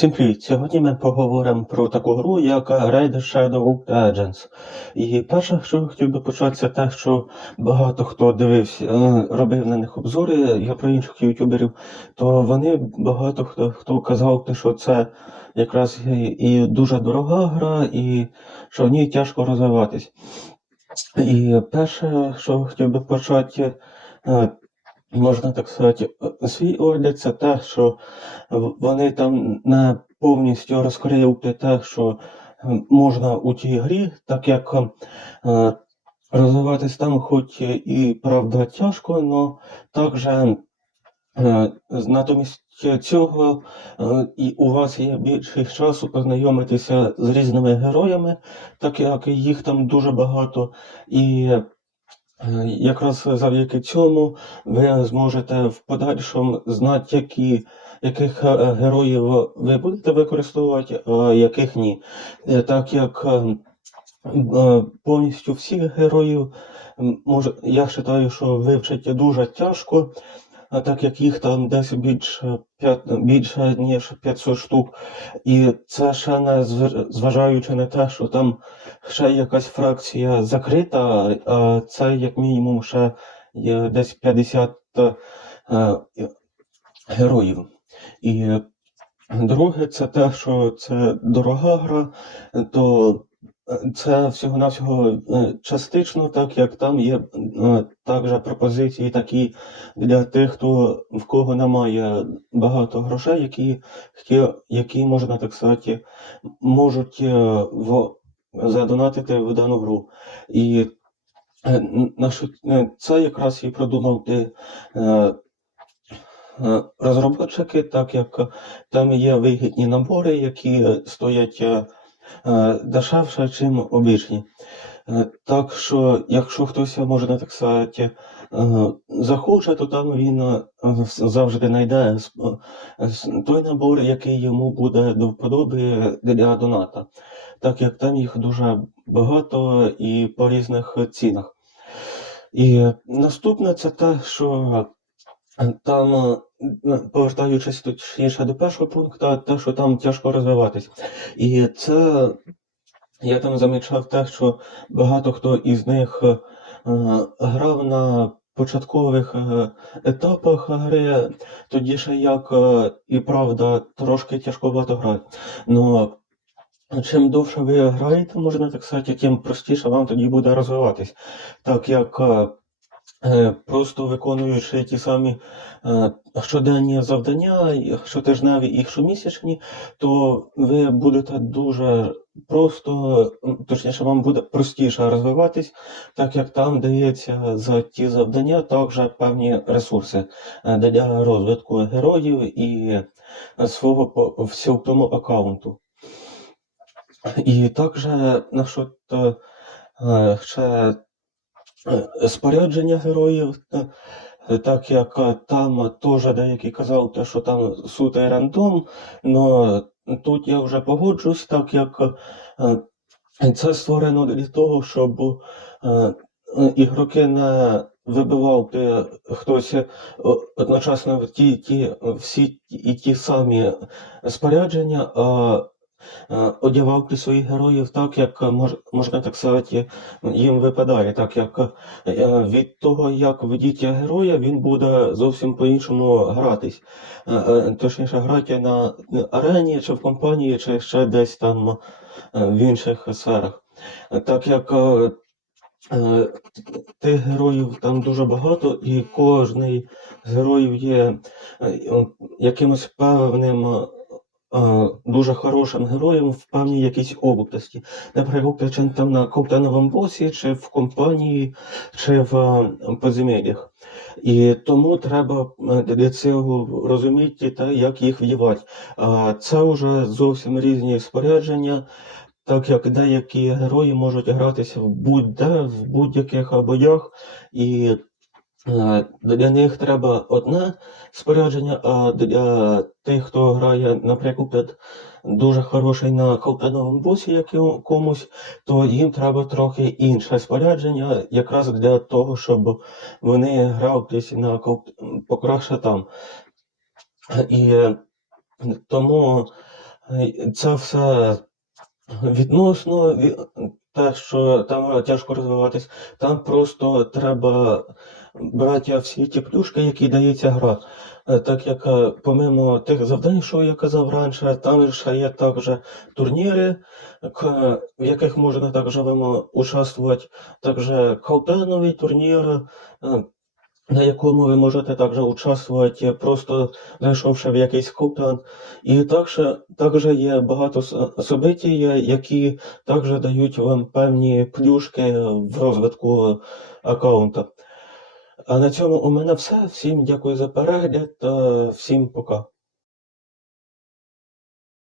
Всім привіт! Сьогодні ми поговоримо про таку гру, як Raid Shadow Legends. І перше, що я хотів би почати, це те, що багато хто дивився, е, робив на них обзори, я про інших ютуберів, то вони багато хто, хто казав, що це якраз і, дуже дорога гра, і що в ній тяжко розвиватись. І перше, що хотів би почати, е, можна так сказати, е, свій огляд, це те, що вони там не повністю розкрили те, що можна у тій грі, так як е, розвиватись там хоч і правда тяжко, але також е, натомість цього і у вас є більше часу познайомитися з різними героями, так як їх там дуже багато. І якраз завдяки цьому ви зможете в подальшому знати, які, яких е, героїв ви будете використовувати, а яких ні. Е, Так як е, е, повністю всіх героїв, я вважаю, що вивчити дуже тяжко, а так як їх там десь більше, більше ніж 500 штук. І це ще не зважаючи на те, що там ще якась фракція закрита, а це як мінімум ще є десь 50 е, героїв. І друге, це те, що це дорога гра, то це всього-навсього е, частично, так як там є е, також пропозиції такі для тих, хто в кого немає багато грошей, які, які, можна так сказати, можуть е, в, задонатити в дану гру. І е, е, це якраз і продумав ти. е, е, Розробники, так як там є вигідні набори, які стоять е, е, дешевше, чим обичні. Е, Так що, якщо хтось, можна так сказати, е, захоче, то там він е, завжди знайде е, той набор, який йому буде до вподоби для доната, так як там їх дуже багато і по різних цінах. І наступне це те, що там, е, повертаючись точніше до першого пункту, те, що там тяжко розвиватись. І це я там замічав те, що багато хто із них е, грав на початкових е, етапах гри, тоді ще як е, і правда трошки тяжковато грати. Но чим довше ви граєте, можна так сказати, тим простіше вам тоді буде розвиватись. Так як е, е, просто виконуючи ті самі е, щоденні завдання, щотижневі і щомісячні, то ви будете дуже просто, точніше, вам буде простіше розвиватись, так як там дається за ті завдання також певні ресурси е, для розвитку героїв і е, свого всього аккаунту. І також е, е, ще е, спорядження героїв, е, так як е, там теж деякі казали, що там суто рандом, але тут я вже погоджусь, так як е, це створено для того, щоб е, е, ігроки не вибивав ти хтось е, одночасно ті, ті, всі і ті самі спорядження, а е, одягав ти своїх героїв так, як е, можна так сказати, їм випадає, так як е, від того, як ведіть героя, він буде зовсім по-іншому гратись. Е, е, Точніше, грати на арені, чи в компанії, чи ще десь там е, в інших сферах. Е, Так як е, е, тих героїв там дуже багато, і кожний з героїв є е, якимось певним. Е, Дуже хорошим героєм в певній якійсь області. Наприклад, чи там на ковтановому босі, чи в компанії, чи в е. І тому треба е, для цього розуміти, та, як їх вдівати. Це вже зовсім різні спорядження, так як деякі герої можуть гратися в будь-де, в будь-яких боях, і для них треба одне спорядження, а для тих, хто грає, наприклад, дуже хороший на колтановому босі якомусь, то їм треба трохи інше спорядження, якраз для того, щоб вони грали десь на колт... покраще там. І е, тому Е, Це все відносно ві- те, що там тяжко розвиватись, там просто треба брати всі ті плюшки, які дається гра. Е, Так як е, помимо тих завдань, що я казав раніше, там ще є також турніри, в яких можна також вам участвувати, також каутеновий турнір, е, на якому ви можете також участвувати, просто зайшовши в якийсь куплен. І також, також є багато событий, які також дають вам певні плюшки в розвитку аккаунта. А на цьому у мене все. Всім дякую за перегляд та всім пока.